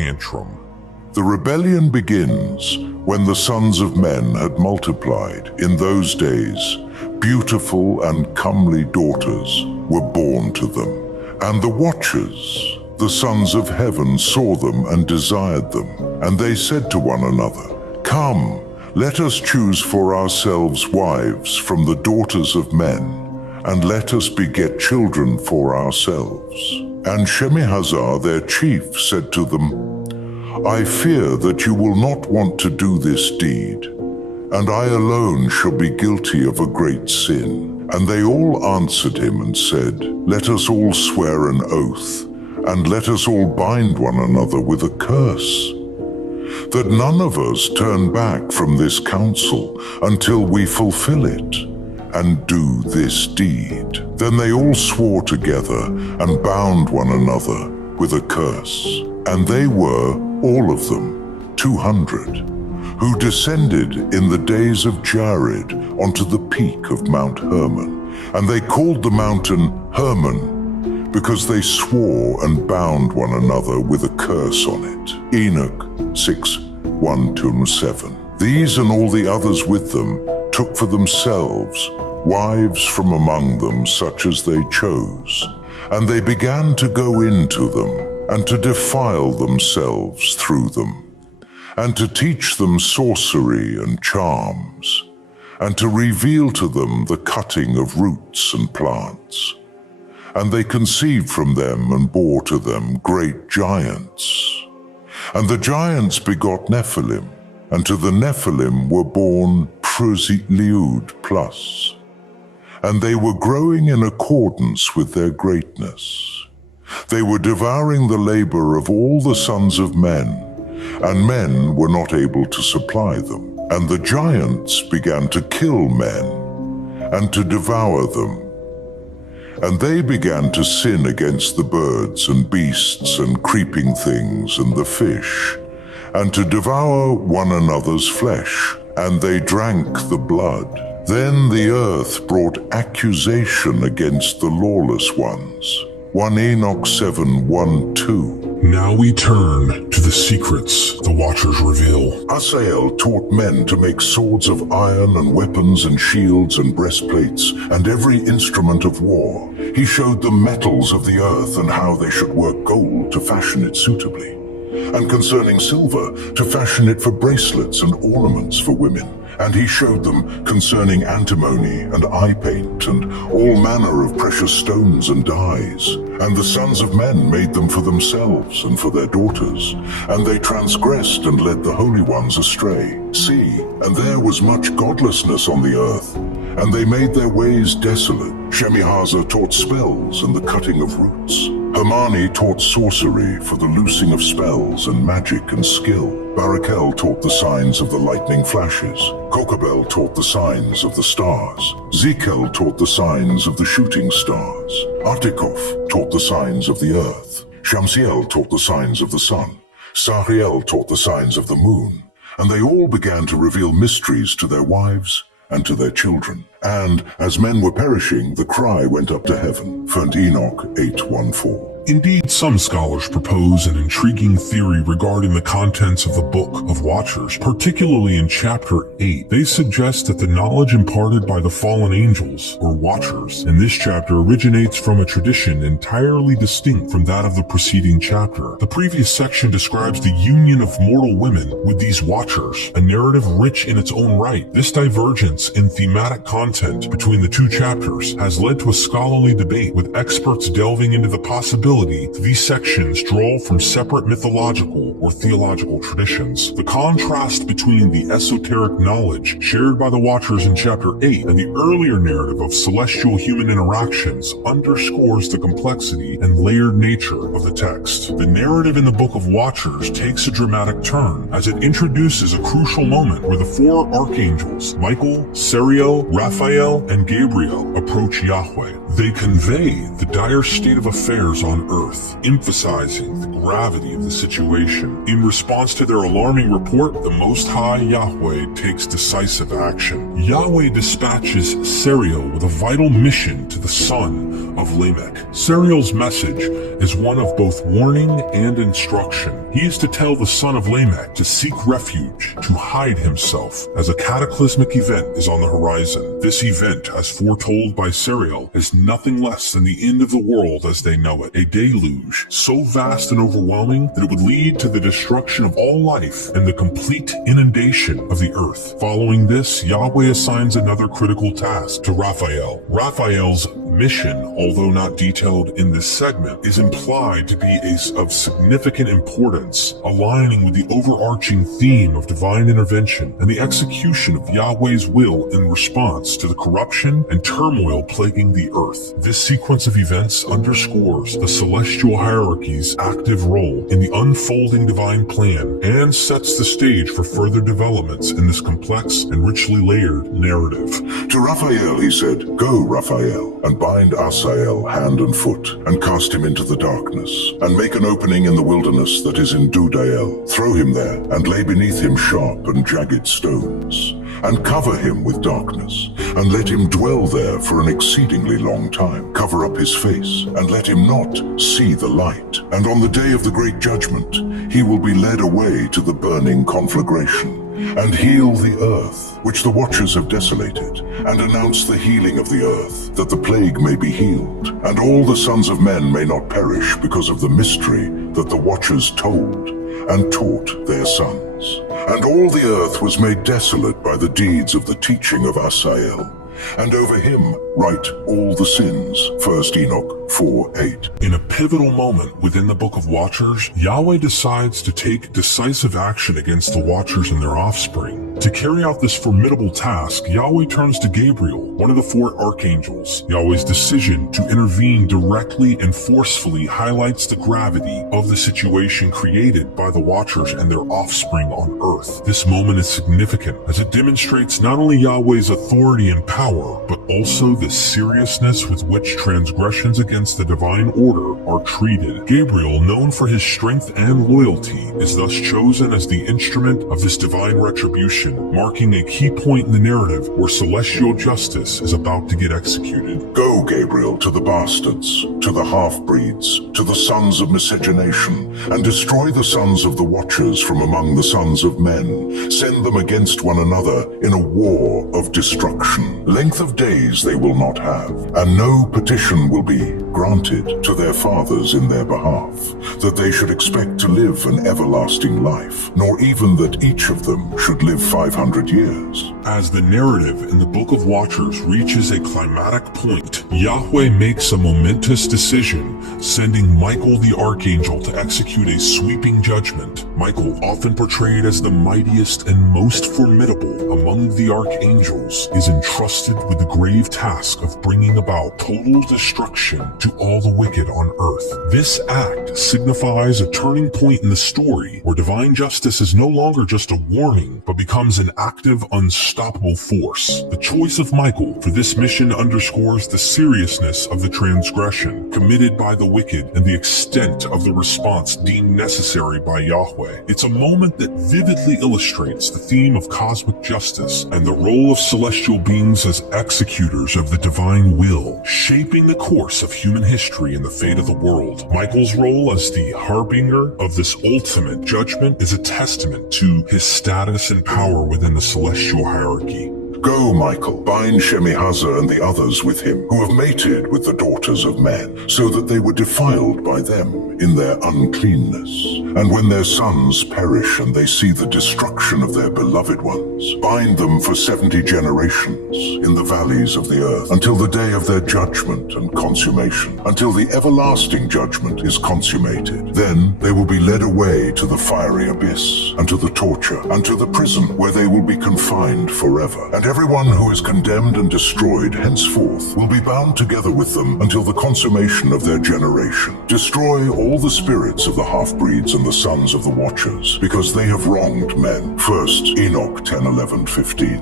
tantrum. The rebellion begins when the sons of men had multiplied. In those days, beautiful and comely daughters were born to them, and the watchers, the sons of heaven, saw them and desired them. And they said to one another, "Come, let us choose for ourselves wives from the daughters of men, and let us beget children for ourselves." And Shemihazar, their chief, said to them, "I fear that you will not want to do this deed, and I alone shall be guilty of a great sin." And they all answered him and said, "Let us all swear an oath, and let us all bind one another with a curse, that none of us turn back from this counsel until we fulfill it and do this deed." Then they all swore together and bound one another with a curse. And they were, all of them, 200, who descended in the days of Jared onto the peak of Mount Hermon. And they called the mountain Hermon, because they swore and bound one another with a curse on it. Enoch 6:1-7. These and all the others with them took for themselves wives from among them, such as they chose, and they began to go into them, and to defile themselves through them, and to teach them sorcery and charms, and to reveal to them the cutting of roots and plants. And they conceived from them and bore to them great giants. And the giants begot Nephilim, and to the Nephilim were born Liud plus. And they were growing in accordance with their greatness. They were devouring the labor of all the sons of men, and men were not able to supply them. And the giants began to kill men and to devour them. And they began to sin against the birds and beasts and creeping things and the fish, and to devour one another's flesh, and they drank the blood. Then the earth brought accusation against the lawless ones. 1 Enoch 7:1-2. Now we turn to the secrets the Watchers reveal. Hazael taught men to make swords of iron and weapons and shields and breastplates and every instrument of war. He showed them metals of the earth and how they should work gold to fashion it suitably, and concerning silver to fashion it for bracelets and ornaments for women. And he showed them concerning antimony and eye paint and all manner of precious stones and dyes. And the sons of men made them for themselves and for their daughters. And they transgressed and led the holy ones astray. See, and there was much godlessness on the earth, and they made their ways desolate. Shemihazar taught spells and the cutting of roots. Hermani taught sorcery for the loosing of spells and magic and skill. Barakel taught the signs of the lightning flashes. Kokabel taught the signs of the stars. Zekel taught the signs of the shooting stars. Artikof taught the signs of the earth. Shamsiel taught the signs of the sun. Sariel taught the signs of the moon. And they all began to reveal mysteries to their wives and to their children. And as men were perishing, the cry went up to heaven. 1 Enoch 8:1-4. Indeed, some scholars propose an intriguing theory regarding the contents of the Book of Watchers, particularly in chapter 8. They suggest that the knowledge imparted by the fallen angels, or Watchers, in this chapter originates from a tradition entirely distinct from that of the preceding chapter. The previous section describes the union of mortal women with these Watchers, a narrative rich in its own right. This divergence in thematic content between the two chapters has led to a scholarly debate, with experts delving into the possibility these sections draw from separate mythological or theological traditions. The contrast between the esoteric knowledge shared by the Watchers in chapter 8 and the earlier narrative of celestial human interactions underscores the complexity and layered nature of the text. The narrative in the Book of Watchers takes a dramatic turn as it introduces a crucial moment where the four archangels, Michael, Sariel, Raphael, and Gabriel, approach Yahweh. They convey the dire state of affairs on on earth, emphasizing the gravity of the situation. In response to their alarming report, the Most High Yahweh takes decisive action. Yahweh dispatches Sariel with a vital mission to the son of Lamech. Sariel's message is one of both warning and instruction. He is to tell the son of Lamech to seek refuge, to hide himself, as a cataclysmic event is on the horizon. This event, as foretold by Sariel, is nothing less than the end of the world as they know it. A deluge so vast and overwhelming that it would lead to the destruction of all life and the complete inundation of the earth. Following this, Yahweh assigns another critical task to Raphael. Raphael's mission, although not detailed in this segment, is implied to be of significant importance, aligning with the overarching theme of divine intervention and the execution of Yahweh's will in response to the corruption and turmoil plaguing the earth. This sequence of events underscores the celestial hierarchy's active role in the unfolding divine plan and sets the stage for further developments in this complex and richly layered narrative. To Raphael he said, "Go, Raphael, and bind Asael hand and foot, and cast him into the darkness, and make an opening in the wilderness that is in Dudael. Throw him there, and lay beneath him sharp and jagged stones, and cover him with darkness, and let him dwell there for an exceedingly long time. Cover up his face, and let him not see the light. And on the day of the great judgment, he will be led away to the burning conflagration, and heal the earth, which the watchers have desolated, and announce the healing of the earth, that the plague may be healed, and all the sons of men may not perish because of the mystery that the watchers told and taught their sons. And all the earth was made desolate by the deeds of the teaching of Asael, and over him write all the sins." 1 Enoch 4:8. In a pivotal moment within the Book of Watchers, Yahweh decides to take decisive action against the Watchers and their offspring. To carry out this formidable task, Yahweh turns to Gabriel, one of the 4 archangels. Yahweh's decision to intervene directly and forcefully highlights the gravity of the situation created by the Watchers and their offspring on earth. This moment is significant as it demonstrates not only Yahweh's authority and power, but also the seriousness with which transgressions against the divine order are treated. Gabriel, known for his strength and loyalty, is thus chosen as the instrument of this divine retribution, marking a key point in the narrative where celestial justice is about to get executed. "Go, Gabriel, to the bastards, to the half-breeds, to the sons of miscegenation, and destroy the sons of the watchers from among the sons of men. Send them against one another in a war of destruction. Length of days they will not have, and no petition will be granted to their fathers in their behalf, that they should expect to live an everlasting life, nor even that each of them should live 500 years." As the narrative in the Book of Watchers reaches a climatic point, Yahweh makes a momentous decision, sending Michael the Archangel to execute a sweeping judgment. Michael, often portrayed as the mightiest and most formidable among the archangels, is entrusted with the grave task of bringing about total destruction to all the wicked on earth. This act signifies a turning point in the story where divine justice is no longer just a warning, but becomes an active, unstoppable force. The choice of Michael for this mission underscores the seriousness of the transgression committed by the wicked and the extent of the response deemed necessary by Yahweh. It's a moment that vividly illustrates the theme of cosmic justice and the role of celestial beings as executors of the divine will, shaping the course of human history and the fate of the world. Michael's role as the harbinger of this ultimate judgment is a testament to his status and power within the celestial hierarchy. "Go, Michael, bind Shemihaza and the others with him, who have mated with the daughters of men, so that they were defiled by them in their uncleanness. And when their sons perish and they see the destruction of their beloved ones, bind them for 70 generations in the valleys of the earth, until the day of their judgment and consummation, until the everlasting judgment is consummated. Then they will be led away to the fiery abyss, and to the torture, and to the prison, where they will be confined forever. And everyone who is condemned and destroyed henceforth will be bound together with them until the consummation of their generation. Destroy all the spirits of the half-breeds and the sons of the watchers, because they have wronged men." 1 Enoch 10:11-15.